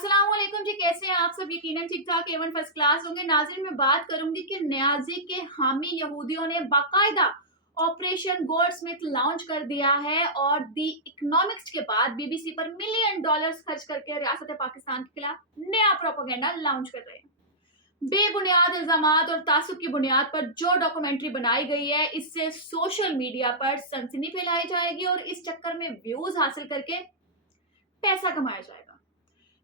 अस्सलाम वालेकुम जी, कैसे हैं आप सब? यकीनन ठीक ठाक एवन फर्स्ट क्लास होंगे। नाज़रीन, मैं बात करूंगी कि न्याजी के हामी यहूदियों ने बाकायदा ऑपरेशन गोल्डस्मिथ लॉन्च कर दिया है और दी इकोनॉमिक्स के बाद बीबीसी पर मिलियन डॉलर्स खर्च करके रियासत पाकिस्तान के खिलाफ नया प्रोपेगेंडा लॉन्च कर रहे हैं। बेबुनियाद इल्जामात और तासुब की बुनियाद पर जो डॉक्यूमेंट्री बनाई गई है, इससे सोशल मीडिया पर सनसनी फैलाई जाएगी और इस चक्कर में व्यूज हासिल करके पैसा कमाया जाएगा।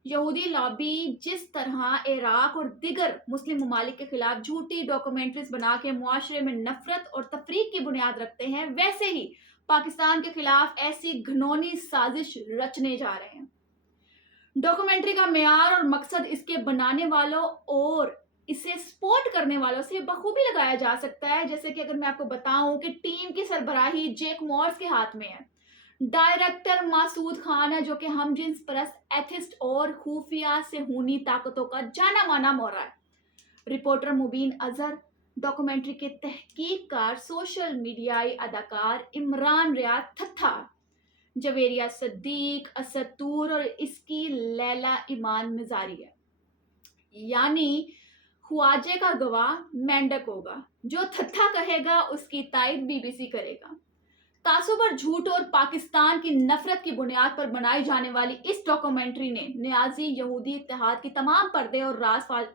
यहूदी लॉबी जिस तरह इराक और दिगर मुस्लिम ममालिक के खिलाफ झूठी डॉक्यूमेंट्रीज बना के मुआशरे में नफरत और तफरीक की बुनियाद रखते हैं, वैसे ही पाकिस्तान के खिलाफ ऐसी घिनौनी साजिश रचने जा रहे हैं। डॉक्यूमेंट्री का मेयार और मकसद इसके बनाने वालों और इसे सपोर्ट करने वालों से बखूबी लगाया जा सकता है। जैसे कि अगर मैं आपको बताऊं कि टीम की सरबराही जेक मॉर्स के हाथ में है, डायरेक्टर मासूद खान है जो कि हम जिन्स परस्त एथिस्ट और खुफिया से खूनी ताकतों का जाना माना मोहरा है। रिपोर्टर मुबीन अजहर, डॉक्यूमेंट्री के तहकीककार सोशल मीडियाई अदाकार इमरान रियाद थत्था, जवेरिया सद्दीक, असतूर और इसकी लैला ईमान मिजारी है। यानी ख्वाजे का गवाह मेंढक होगा, जो थत्था कहेगा उसकी तायद बीबीसी करेगा। तासुब और झूठ और पाकिस्तान की नफरत की बुनियाद पर बनाई जाने वाली इस डॉक्यूमेंट्री ने न्याजी यहूदी इत्तेहाद की तमाम पर्दे और राजफाश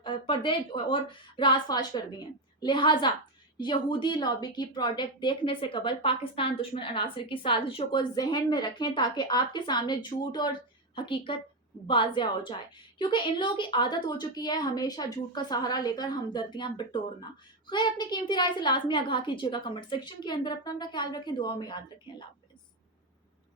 कर दिए हैं। लिहाजा यहूदी लॉबी की प्रोडक्ट देखने से कबल पाकिस्तान दुश्मन अनासर की साजिशों को जहन में रखें ताकि आपके सामने झूठ और हकीकत वाज़िया हो जाए, क्योंकि इन लोगों की आदत हो चुकी है हमेशा झूठ का सहारा लेकर हमदर्दियां बटोरना। खैर, अपनी कीमती राय से लाजमी आगाह कीजिएगा कमेंट सेक्शन के अंदर। अपना ख्याल रखें, दुआ में याद रखें। अल्लाह हाफ़िज़।